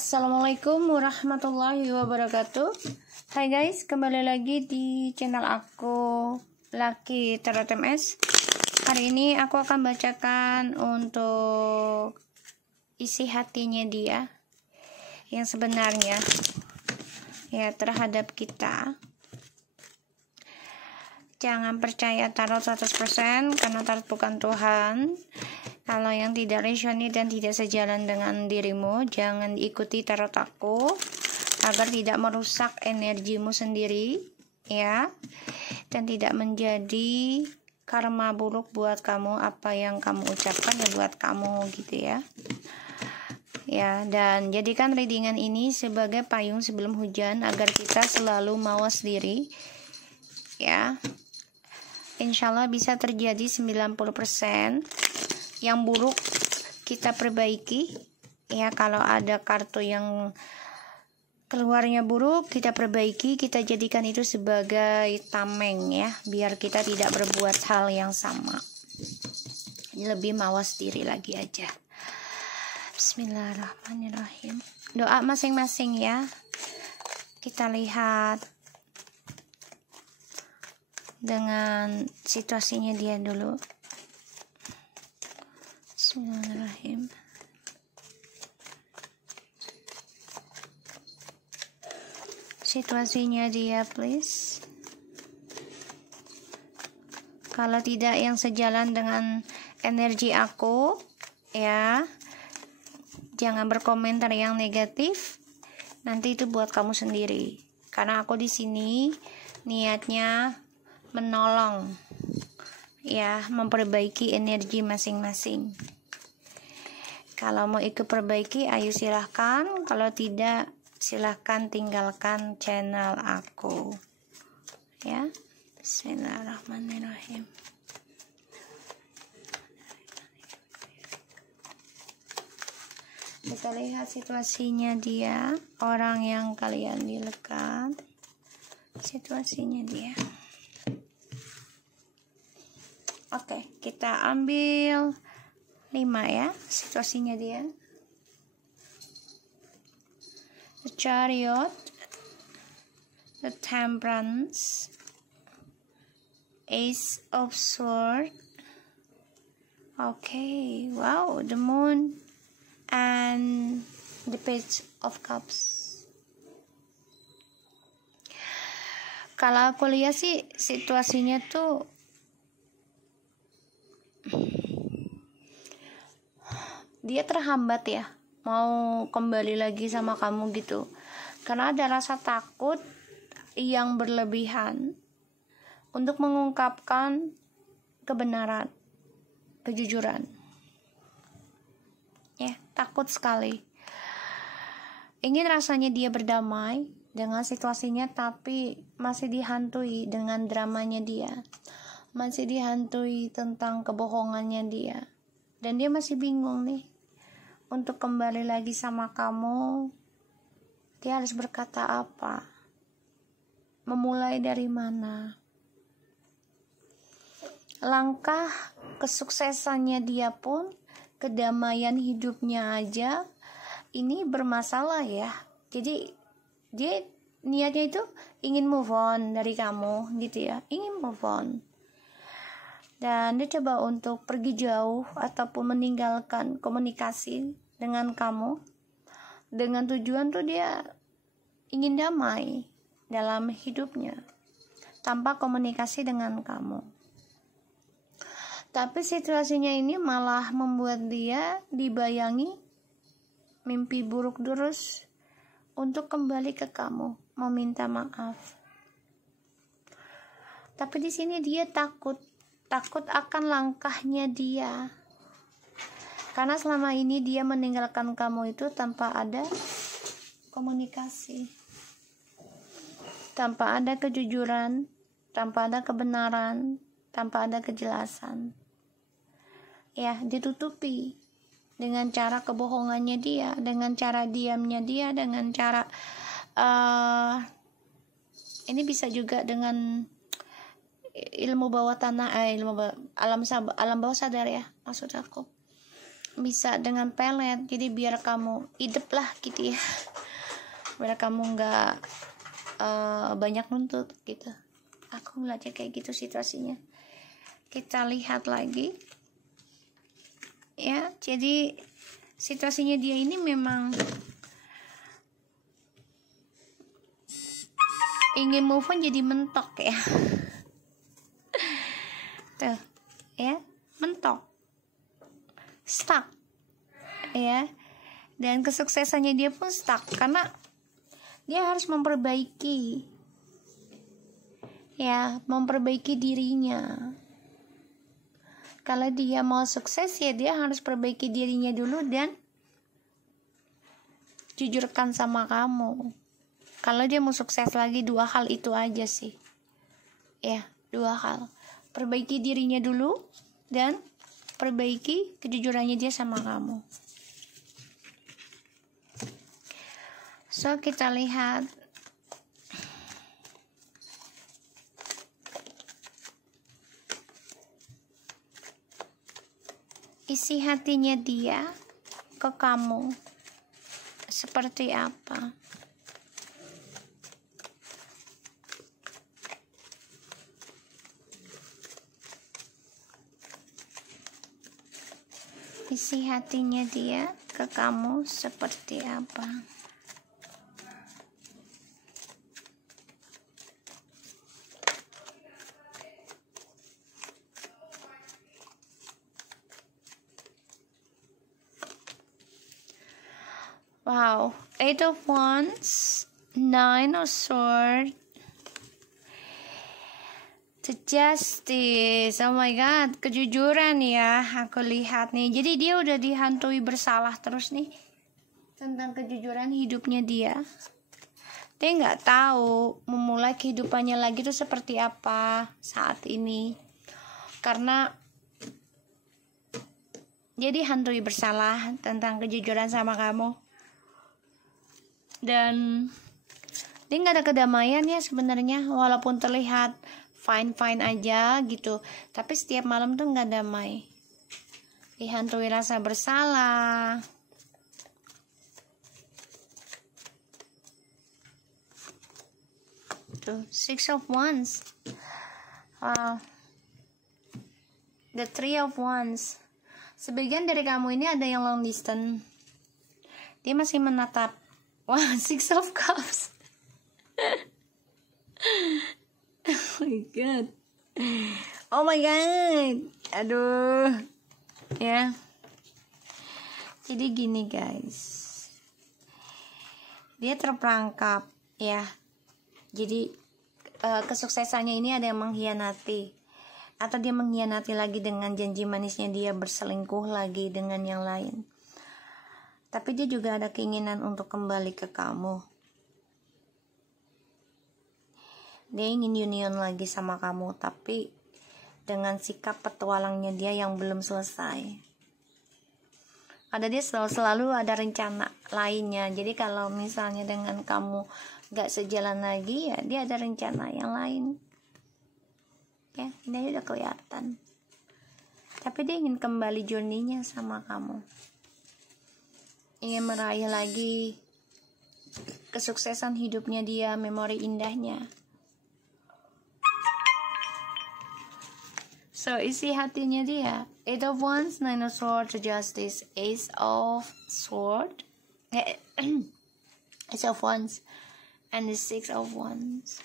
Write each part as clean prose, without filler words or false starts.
Assalamualaikum warahmatullahi wabarakatuh. Hai guys, kembali lagi di channel aku Lucky Tarot MS. Hari ini aku akan bacakan untuk isi hatinya dia yang sebenarnya ya terhadap kita. Jangan percaya tarot 100% karena tarot bukan Tuhan. Kalau yang tidak resonate dan tidak sejalan dengan dirimu, jangan ikuti tarot aku agar tidak merusak energimu sendiri ya, dan tidak menjadi karma buruk buat kamu. Apa yang kamu ucapkan ya buat kamu gitu ya. Ya, dan jadikan readingan ini sebagai payung sebelum hujan agar kita selalu mawas diri ya. Insya Allah bisa terjadi 90%. Yang buruk kita perbaiki ya. Kalau ada kartu yang keluarnya buruk, kita perbaiki, kita jadikan itu sebagai tameng ya, biar kita tidak berbuat hal yang sama. Lebih mawas diri lagi aja. Bismillahirrahmanirrahim. Doa masing-masing ya. Kita lihat dengan situasinya dia dulu. Bismillahirrahmanirrahim. Situasinya dia please. Kalau tidak yang sejalan dengan energi aku ya, jangan berkomentar yang negatif. Nanti itu buat kamu sendiri. Karena aku di sini niatnya menolong ya, memperbaiki energi masing-masing. Kalau mau ikut perbaiki, ayo silahkan. Kalau tidak, silahkan tinggalkan channel aku. Ya, Bismillahirrahmanirrahim. Kita lihat situasinya dia, orang yang kalian dilekat. Situasinya dia. Oke, kita ambil 5 ya, situasinya dia. The Chariot, The Temperance, Ace of Swords. Okay, wow, the Moon and the Page of Cups. Kalau aku lihat sih situasinya tuh dia terhambat ya, mau kembali lagi sama kamu gitu, karena ada rasa takut yang berlebihan untuk mengungkapkan kebenaran, kejujuran ya, takut sekali. Ingin rasanya dia berdamai dengan situasinya, tapi masih dihantui dengan dramanya dia, masih dihantui tentang kebohongannya dia, dan dia masih bingung nih untuk kembali lagi sama kamu. Dia harus berkata apa, memulai dari mana. Langkah kesuksesannya dia pun, kedamaian hidupnya aja ini bermasalah ya. Jadi dia niatnya itu ingin move on dari kamu gitu ya, ingin move on. Dan dia coba untuk pergi jauh ataupun meninggalkan komunikasi dengan kamu, dengan tujuan tuh dia ingin damai dalam hidupnya tanpa komunikasi dengan kamu. Tapi situasinya ini malah membuat dia dibayangi mimpi buruk terus untuk kembali ke kamu, meminta maaf. Tapi di sini dia takut akan langkahnya dia, karena selama ini dia meninggalkan kamu itu tanpa ada komunikasi, tanpa ada kejujuran, tanpa ada kebenaran, tanpa ada kejelasan ya. Ditutupi dengan cara kebohongannya dia, dengan cara diamnya dia, dengan cara ini bisa juga dengan ilmu bawah tanah, alam bawah sadar ya, maksud aku bisa dengan pelet, jadi biar kamu hidup lah gitu ya, biar kamu nggak banyak nuntut gitu. Aku ngeliatnya kayak gitu situasinya. Kita lihat lagi ya, jadi situasinya dia ini memang ingin move on jadi mentok ya. Tuh ya, mentok, stuck ya, dan kesuksesannya dia pun stuck karena dia harus memperbaiki dirinya. Kalau dia mau sukses ya dia harus perbaiki dirinya dulu dan jujurkan sama kamu. Kalau dia mau sukses lagi, 2 hal itu aja sih ya, 2 hal. Perbaiki dirinya dulu dan perbaiki kejujurannya dia sama kamu. So kita lihat isi hatinya dia ke kamu seperti apa. Isi hatinya dia ke kamu seperti apa. Wow, 8 of Wands, 9 of Swords, the Justice. Oh my god, kejujuran ya, aku lihat nih. Jadi dia udah dihantui bersalah terus nih tentang kejujuran hidupnya dia. Dia nggak tahu memulai kehidupannya lagi tuh seperti apa saat ini, karena dia dihantui bersalah tentang kejujuran sama kamu. Dan dia nggak ada kedamaian ya sebenarnya, walaupun terlihat fine aja gitu, tapi setiap malam tuh nggak damai, dihantui rasa bersalah. Tuh, 6 of Wands, the 3 of Wands. Sebagian dari kamu ini ada yang long distance, dia masih menatap. Wah, 6 of Cups. Oh my god, aduh ya. Jadi gini guys, dia terperangkap ya. Jadi kesuksesannya ini ada yang mengkhianati, atau dia mengkhianati lagi dengan janji manisnya dia berselingkuh lagi dengan yang lain. Tapi dia juga ada keinginan untuk kembali ke kamu. Dia ingin union lagi sama kamu, tapi dengan sikap petualangnya dia yang belum selesai. Dia selalu ada rencana lainnya. Jadi kalau misalnya dengan kamu gak sejalan lagi, ya dia ada rencana yang lain. Ya, ini udah kelihatan. Tapi dia ingin kembali journey-nya sama kamu. Ingin meraih lagi kesuksesan hidupnya dia, memori indahnya. So isi hatinya dia, 8 of Wands, 9 of Swords, the Justice, Ace of Swords, Ace of Wands, and the 6 of Wands.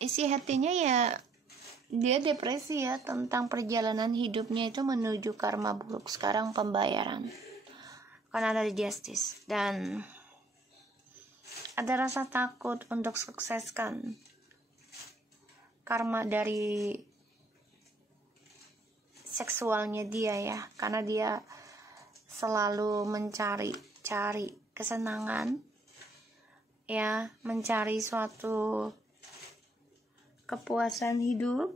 Isi hatinya ya, dia depresi ya tentang perjalanan hidupnya itu menuju karma buruk. Sekarang pembayaran, karena ada Justice, dan ada rasa takut untuk sukseskan karma dari seksualnya dia ya, karena dia selalu mencari kesenangan ya, mencari suatu kepuasan hidup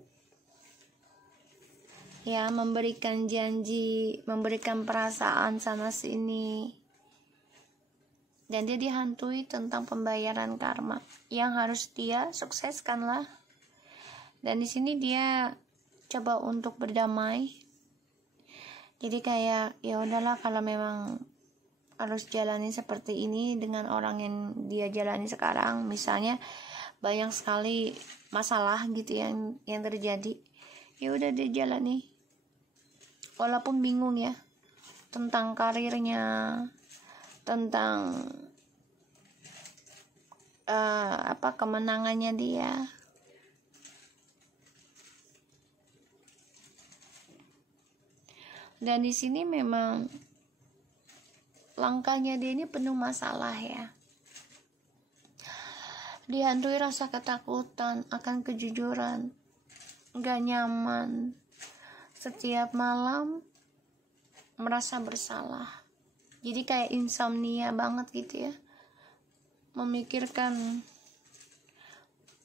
ya, memberikan janji, memberikan perasaan sana sini, dan dia dihantui tentang pembayaran karma yang harus dia sukseskan lah. Dan di sini dia coba untuk berdamai. Jadi kayak ya udahlah, kalau memang harus jalani seperti ini dengan orang yang dia jalani sekarang, misalnya banyak sekali masalah gitu yang terjadi, ya udah dia jalani walaupun bingung ya, tentang karirnya, tentang kemenangannya dia. Dan di sini memang langkahnya dia ini penuh masalah ya. Dihantui rasa ketakutan akan kejujuran, gak nyaman, setiap malam merasa bersalah. Jadi kayak insomnia banget gitu ya, memikirkan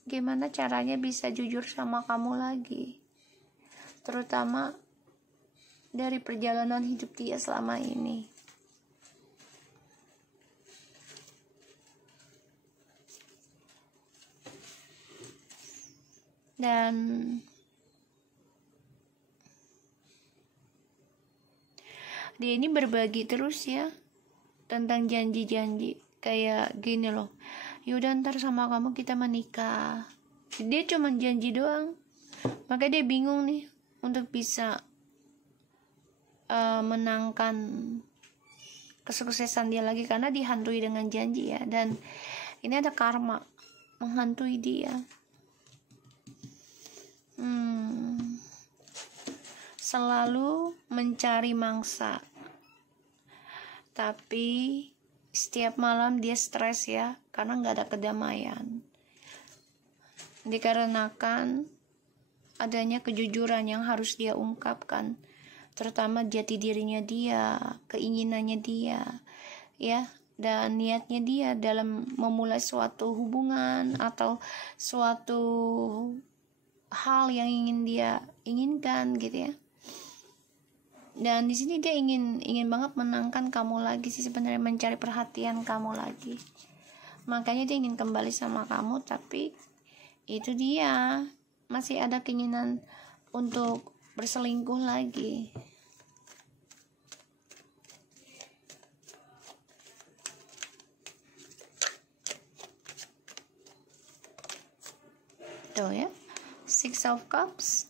gimana caranya bisa jujur sama kamu lagi, terutama dari perjalanan hidup dia selama ini. Dan dia ini berbagi terus ya tentang janji-janji, kayak gini loh, yaudah ntar sama kamu kita menikah. Dia cuma janji doang, makanya dia bingung nih untuk bisa menangkan kesuksesan dia lagi, karena dihantui dengan janji ya. Dan ini ada karma menghantui dia. Selalu mencari mangsa, tapi setiap malam dia stres ya, karena nggak ada kedamaian, dikarenakan adanya kejujuran yang harus dia ungkapkan, terutama jati dirinya dia, keinginannya dia ya, dan niatnya dia dalam memulai suatu hubungan atau suatu hal yang ingin dia inginkan gitu ya. Dan di sini dia ingin banget menangkan kamu lagi sih sebenarnya, mencari perhatian kamu lagi. Makanya dia ingin kembali sama kamu, tapi itu dia masih ada keinginan untuk berselingkuh lagi. Tuh ya, Six of Cups,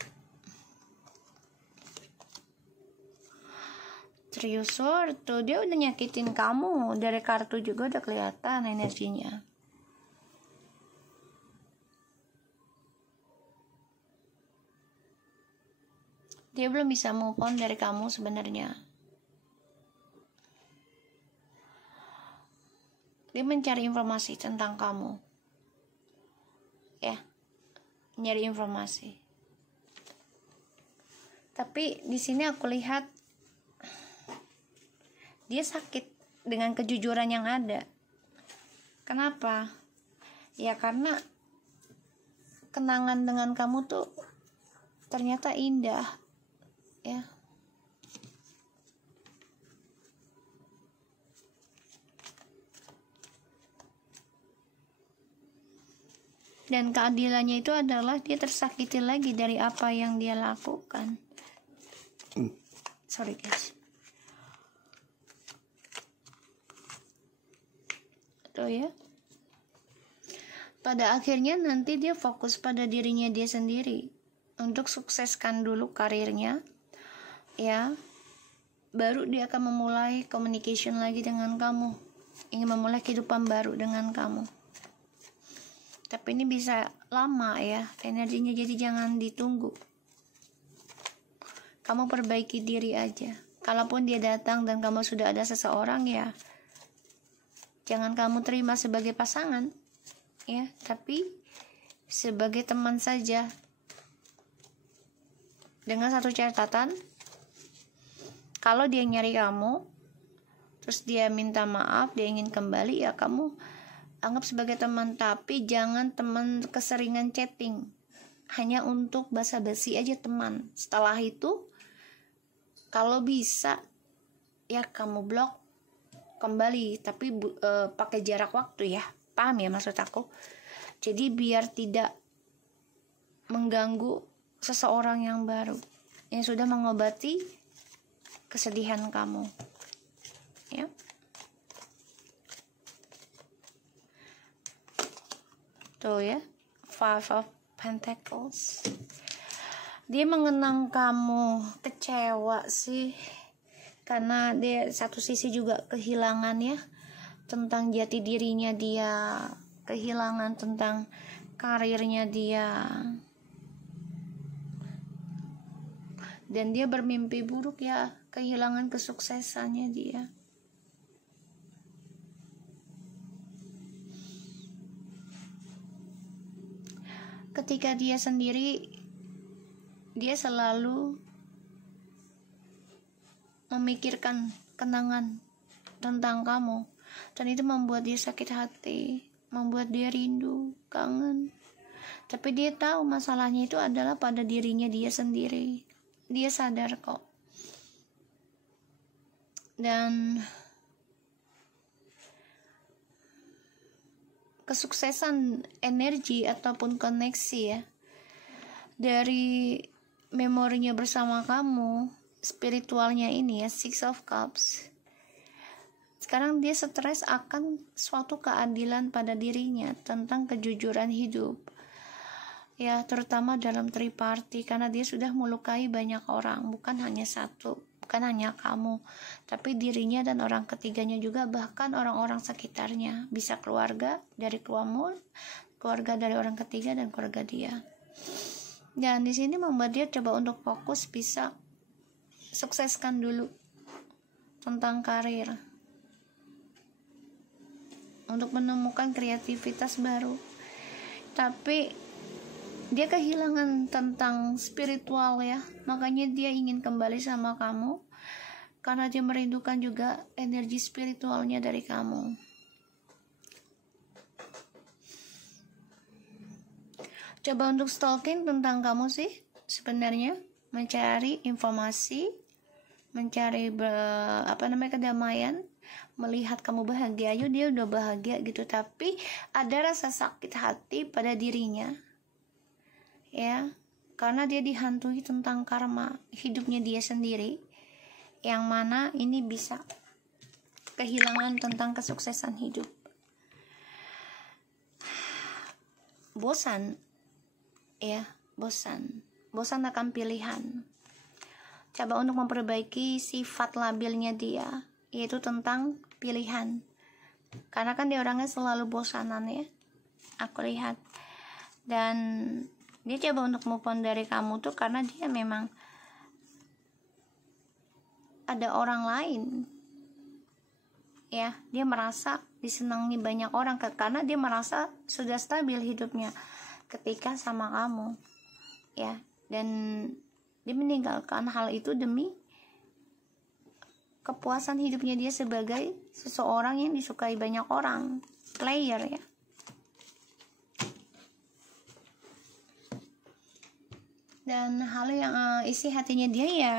Triusur, tuh dia udah nyakitin kamu, dari kartu juga udah kelihatan energinya. Dia belum bisa move on dari kamu sebenarnya. Dia mencari informasi tentang kamu, ya, nyari informasi. Tapi di sini aku lihat dia sakit dengan kejujuran yang ada. Kenapa? Ya karena kenangan dengan kamu tuh ternyata indah ya. Dan keadilannya itu adalah dia tersakiti lagi dari apa yang dia lakukan. Sorry guys. Tuh ya. Pada akhirnya nanti dia fokus pada dirinya dia sendiri untuk sukseskan dulu karirnya, ya. Baru dia akan memulai communication lagi dengan kamu, ingin memulai kehidupan baru dengan kamu. Tapi ini bisa lama ya energinya, jadi jangan ditunggu. Kamu perbaiki diri aja. Kalaupun dia datang dan kamu sudah ada seseorang, ya jangan kamu terima sebagai pasangan, ya, tapi sebagai teman saja. Dengan satu catatan, kalau dia nyari kamu, terus dia minta maaf, dia ingin kembali, ya kamu anggap sebagai teman, tapi jangan teman keseringan chatting. Hanya untuk basa-basi aja teman. Setelah itu, kalau bisa, ya kamu blok kembali, tapi pakai jarak waktu ya. Paham ya maksud aku? Jadi biar tidak mengganggu seseorang yang baru yang sudah mengobati kesedihan kamu, ya. Tuh ya, Five of Pentacles. Dia mengenang kamu, kecewa sih, karena dia satu sisi juga kehilangan ya, tentang jati dirinya dia, kehilangan tentang karirnya dia, dan dia bermimpi buruk ya, kehilangan kesuksesannya dia. Ketika dia sendiri, dia selalu memikirkan kenangan tentang kamu, dan itu membuat dia sakit hati, membuat dia rindu, kangen. Tapi dia tahu masalahnya itu adalah pada dirinya dia sendiri. Dia sadar kok. Dan kesuksesan energi ataupun koneksi ya, dari memorinya bersama kamu, spiritualnya ini ya, Six of Cups. Sekarang dia stres akan suatu keadilan pada dirinya tentang kejujuran hidup. Ya, terutama dalam triparty, karena dia sudah melukai banyak orang, bukan hanya satu, bukan hanya kamu, tapi dirinya dan orang ketiganya juga, bahkan orang-orang sekitarnya, bisa keluarga dari kamu, keluarga dari orang ketiga, dan keluarga dia. Dan di sini membuat dia coba untuk fokus, bisa sukseskan dulu tentang karir, untuk menemukan kreativitas baru. Tapi dia kehilangan tentang spiritual ya, makanya dia ingin kembali sama kamu, karena dia merindukan juga energi spiritualnya dari kamu. Coba untuk stalking tentang kamu sih, sebenarnya mencari informasi, mencari kedamaian, melihat kamu bahagia. Ayo, dia udah bahagia gitu, tapi ada rasa sakit hati pada dirinya ya, karena dia dihantui tentang karma hidupnya dia sendiri, yang mana ini bisa kehilangan tentang kesuksesan hidup. Bosan ya, bosan akan pilihan. Coba untuk memperbaiki sifat labilnya dia, yaitu tentang pilihan, karena kan dia orangnya selalu bosanan ya, aku lihat. Dan dia coba untuk move on dari kamu tuh karena dia memang ada orang lain ya, dia merasa disenangi banyak orang, karena dia merasa sudah stabil hidupnya ketika sama kamu ya, dan dia meninggalkan hal itu demi kepuasan hidupnya dia sebagai seseorang yang disukai banyak orang, player ya. Dan hal yang isi hatinya dia ya,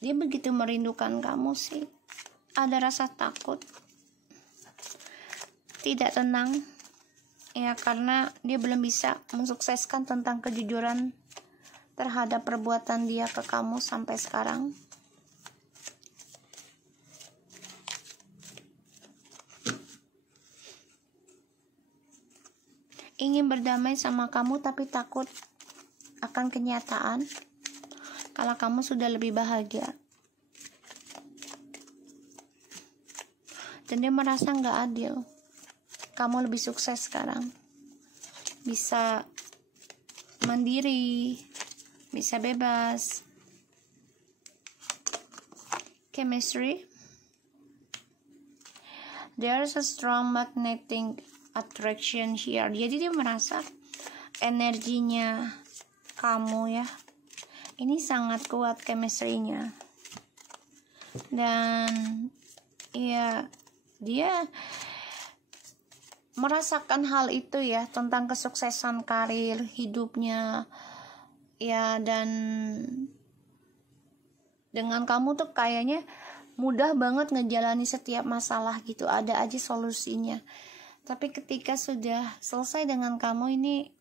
dia begitu merindukan kamu sih, ada rasa takut, tidak tenang ya, karena dia belum bisa mensukseskan tentang kejujuran terhadap perbuatan dia ke kamu sampai sekarang. Ingin berdamai sama kamu, tapi takut akan kenyataan kalau kamu sudah lebih bahagia. Dan dia merasa gak adil, kamu lebih sukses sekarang, bisa mandiri, bisa bebas. Chemistry, there's a strong magnetic attraction here. Jadi dia merasa energinya kamu ya, ini sangat kuat chemistry-nya. Dan ya, dia merasakan hal itu ya, tentang kesuksesan karir hidupnya ya, dan dengan kamu tuh kayaknya mudah banget ngejalani setiap masalah gitu, ada aja solusinya. Tapi ketika sudah selesai dengan kamu, ini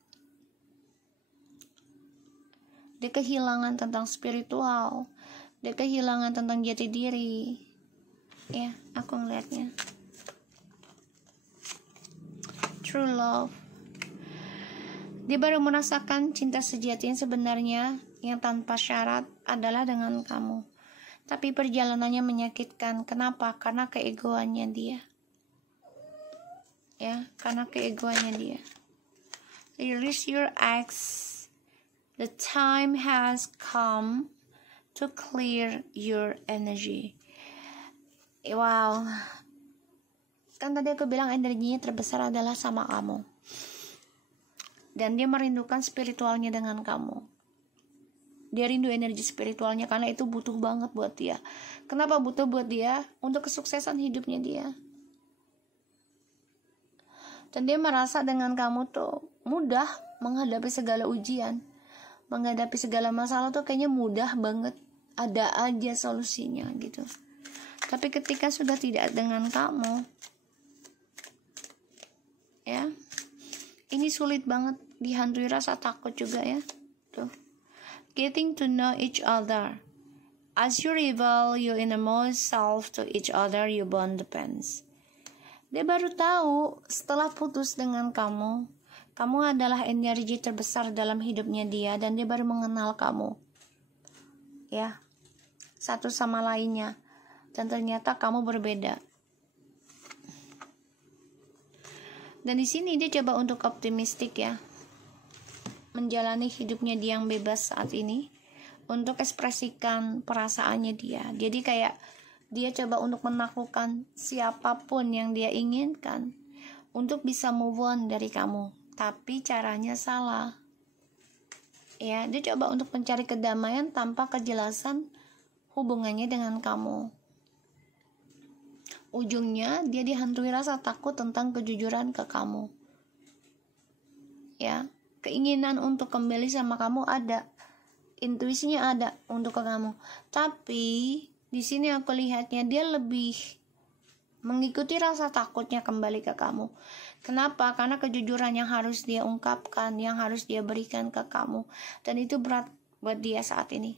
Dia kehilangan tentang spiritual, dia kehilangan tentang jati diri. Ya, aku ngeliatnya. True love. Dia baru merasakan cinta sejati yang sebenarnya, yang tanpa syarat adalah dengan kamu. Tapi perjalanannya menyakitkan. Kenapa? Karena keegoannya dia. Ya, karena keegoannya dia. Release your ex. The time has come to clear your energy. Wow. Kan tadi aku bilang energinya terbesar adalah sama kamu. Dan dia merindukan spiritualnya dengan kamu. Dia rindu energi spiritualnya karena itu butuh banget buat dia. Kenapa butuh buat dia? Untuk kesuksesan hidupnya dia. Dan dia merasa dengan kamu tuh mudah menghadapi segala ujian. Menghadapi segala masalah tuh kayaknya mudah banget. Ada aja solusinya gitu. Tapi ketika sudah tidak dengan kamu, ya, ini sulit banget. Dihantui rasa takut juga ya. Tuh. Getting to know each other. As you reveal your innermost self to each other, you bond depends. Dia baru tahu setelah putus dengan kamu adalah energi terbesar dalam hidupnya dia, dan dia baru mengenal kamu. Ya. Satu sama lainnya. Dan ternyata kamu berbeda. Dan di sini dia coba untuk optimistik ya. Menjalani hidupnya dia yang bebas saat ini. Untuk ekspresikan perasaannya dia. Jadi kayak dia coba untuk menaklukkan siapapun yang dia inginkan. Untuk bisa move on dari kamu. Tapi caranya salah. Ya, dia coba untuk mencari kedamaian tanpa kejelasan hubungannya dengan kamu. Ujungnya dia dihantui rasa takut tentang kejujuran ke kamu. Ya, keinginan untuk kembali sama kamu ada. Intuisinya ada untuk ke kamu. Tapi di sini aku lihatnya dia lebih mengikuti rasa takutnya kembali ke kamu. Kenapa? Karena kejujuran yang harus dia ungkapkan, yang harus dia berikan ke kamu. Dan itu berat buat dia saat ini.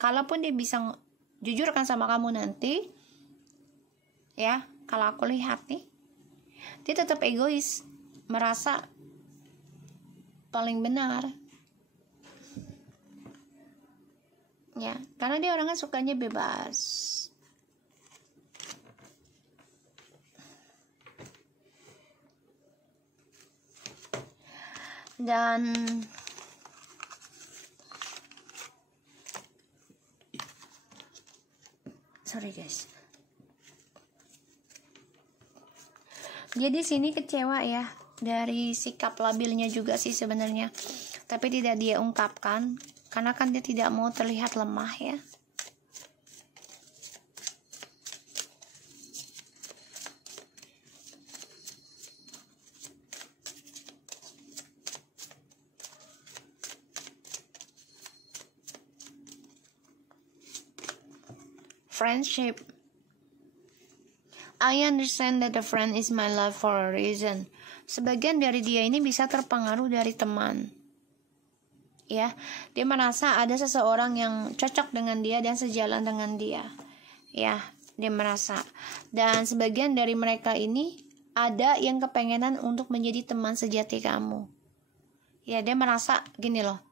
Kalaupun dia bisa jujurkan sama kamu nanti, ya, kalau aku lihat nih, dia tetap egois, merasa paling benar. Ya, karena dia orangnya sukanya bebas. Dan sorry guys, dia di sini kecewa ya dari sikap labilnya juga sih sebenarnya, tapi tidak dia ungkapkan karena kan dia tidak mau terlihat lemah ya. Friendship. I understand that a friend is my love for a reason. Sebagian dari dia ini bisa terpengaruh dari teman. Ya, dia merasa ada seseorang yang cocok dengan dia dan sejalan dengan dia. Ya, dia merasa. Dan sebagian dari mereka ini ada yang kepengenan untuk menjadi teman sejati kamu. Ya, dia merasa gini loh.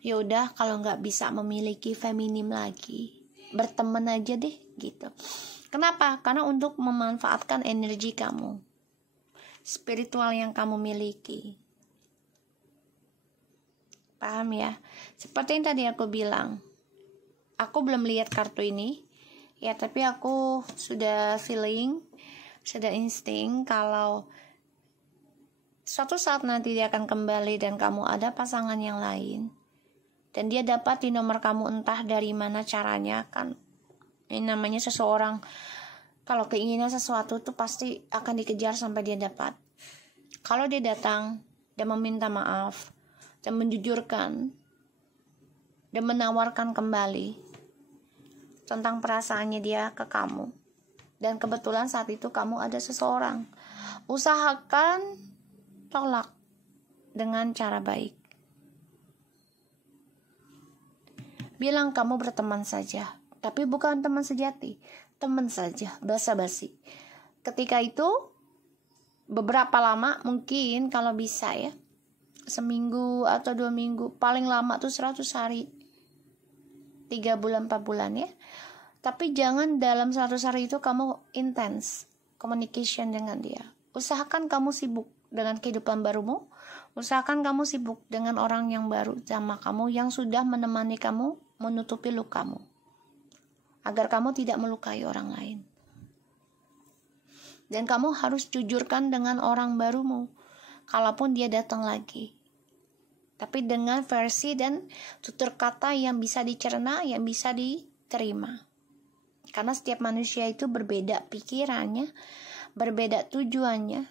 Ya udah, kalau nggak bisa memiliki feminim lagi, berteman aja deh gitu. Kenapa? Karena untuk memanfaatkan energi kamu, spiritual yang kamu miliki. Paham ya? Seperti yang tadi aku bilang, aku belum lihat kartu ini ya, tapi aku sudah feeling, sudah insting kalau suatu saat nanti dia akan kembali dan kamu ada pasangan yang lain. Dan dia dapat di nomor kamu entah dari mana caranya kan. Ini namanya seseorang, kalau keinginan sesuatu tuh pasti akan dikejar sampai dia dapat. Kalau dia datang dan meminta maaf dan menjujurkan dan menawarkan kembali tentang perasaannya dia ke kamu, dan kebetulan saat itu kamu ada seseorang, usahakan tolak dengan cara baik. bilang kamu berteman saja, tapi bukan teman sejati, teman saja, basa-basi. Ketika itu beberapa lama, mungkin kalau bisa ya, seminggu atau 2 minggu, paling lama tuh 100 hari, 3 bulan 4 bulan ya. Tapi jangan dalam 100 hari itu kamu intens communication dengan dia. Usahakan kamu sibuk dengan kehidupan barumu. Usahakan kamu sibuk dengan orang yang baru sama kamu, yang sudah menemani kamu menutupi lukamu, agar kamu tidak melukai orang lain. Dan kamu harus jujurkan dengan orang barumu, kalaupun dia datang lagi, tapi dengan versi dan tutur kata yang bisa dicerna, yang bisa diterima. Karena setiap manusia itu berbeda pikirannya, berbeda tujuannya,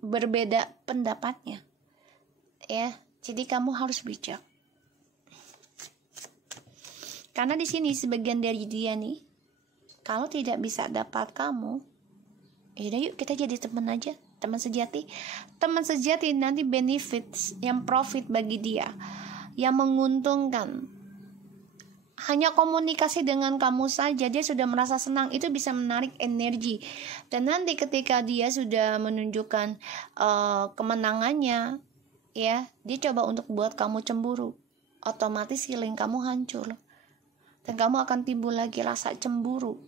berbeda pendapatnya. Ya, jadi kamu harus bijak. Karena di sini sebagian dari dia nih, kalau tidak bisa dapat kamu, yaudah yuk kita jadi teman aja, teman sejati. Teman sejati nanti benefits, yang profit bagi dia, yang menguntungkan. Hanya komunikasi dengan kamu saja dia sudah merasa senang, itu bisa menarik energi. Dan nanti ketika dia sudah menunjukkan kemenangannya, ya, dia coba untuk buat kamu cemburu, otomatis healing kamu hancur. Dan kamu akan timbul lagi rasa cemburu,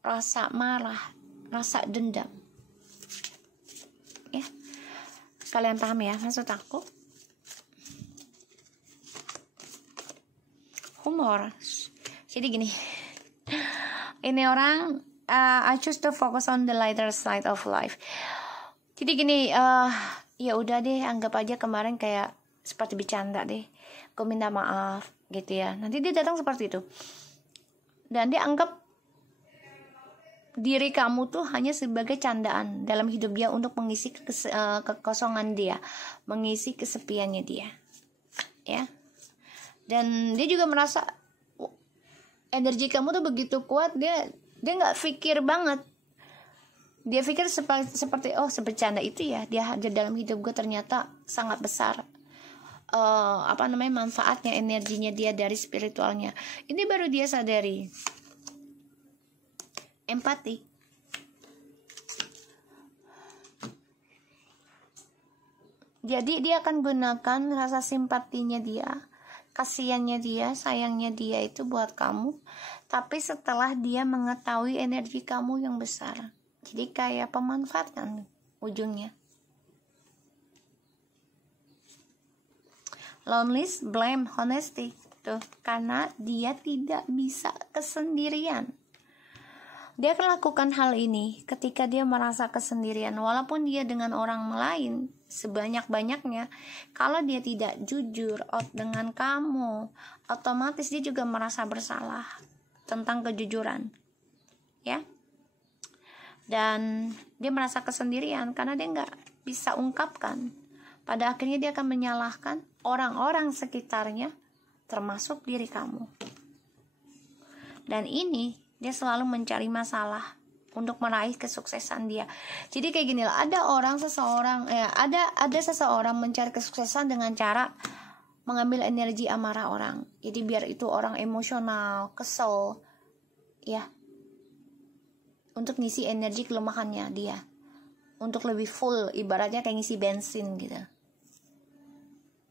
rasa marah, rasa dendam. Ya, kalian paham ya maksud aku? Humor. Jadi gini, ini orang I choose to focus on the lighter side of life. Jadi gini, ya udah deh, anggap aja kemarin kayak seperti bercanda deh. Gue minta maaf gitu ya. Nanti dia datang seperti itu, dan dia anggap diri kamu tuh hanya sebagai candaan dalam hidup dia untuk mengisi kekosongan dia, mengisi kesepiannya dia, ya. Dan dia juga merasa energi kamu tuh begitu kuat, dia nggak pikir banget. Dia pikir seperti oh sebercanda itu ya, dia dalam hidup gue ternyata sangat besar manfaatnya, energinya dia dari spiritualnya. Ini baru dia sadari. Empati. Jadi dia akan gunakan rasa simpatinya dia, kasihannya dia, sayangnya dia itu buat kamu, tapi setelah dia mengetahui energi kamu yang besar. Jadi kayak pemanfaatan ujungnya. Loneliness, blame, honesty. Tuh, karena dia tidak bisa kesendirian. Dia akan lakukan hal ini ketika dia merasa kesendirian, walaupun dia dengan orang lain sebanyak-banyaknya. Kalau dia tidak jujur dengan kamu, otomatis dia juga merasa bersalah tentang kejujuran, ya. Dan dia merasa kesendirian karena dia nggak bisa ungkapkan. Pada akhirnya dia akan menyalahkan orang-orang sekitarnya, termasuk diri kamu. Dan ini dia selalu mencari masalah untuk meraih kesuksesan dia. Jadi kayak gini lah, ada seseorang mencari kesuksesan dengan cara mengambil energi amarah orang. Jadi biar itu orang emosional, kesel, ya, untuk ngisi energi kelemahannya dia, untuk lebih full, ibaratnya kayak ngisi bensin gitu.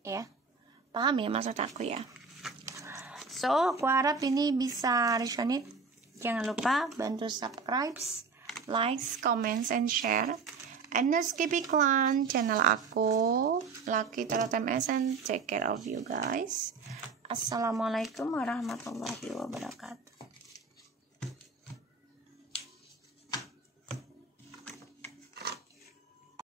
Ya, paham ya maksud aku ya? So, aku harap ini bisa resonate. Jangan lupa bantu subscribe, likes, comments, and share. And not skip iklan channel aku, Lucky Tarot MS, and take care of you guys. Assalamualaikum warahmatullahi wabarakatuh.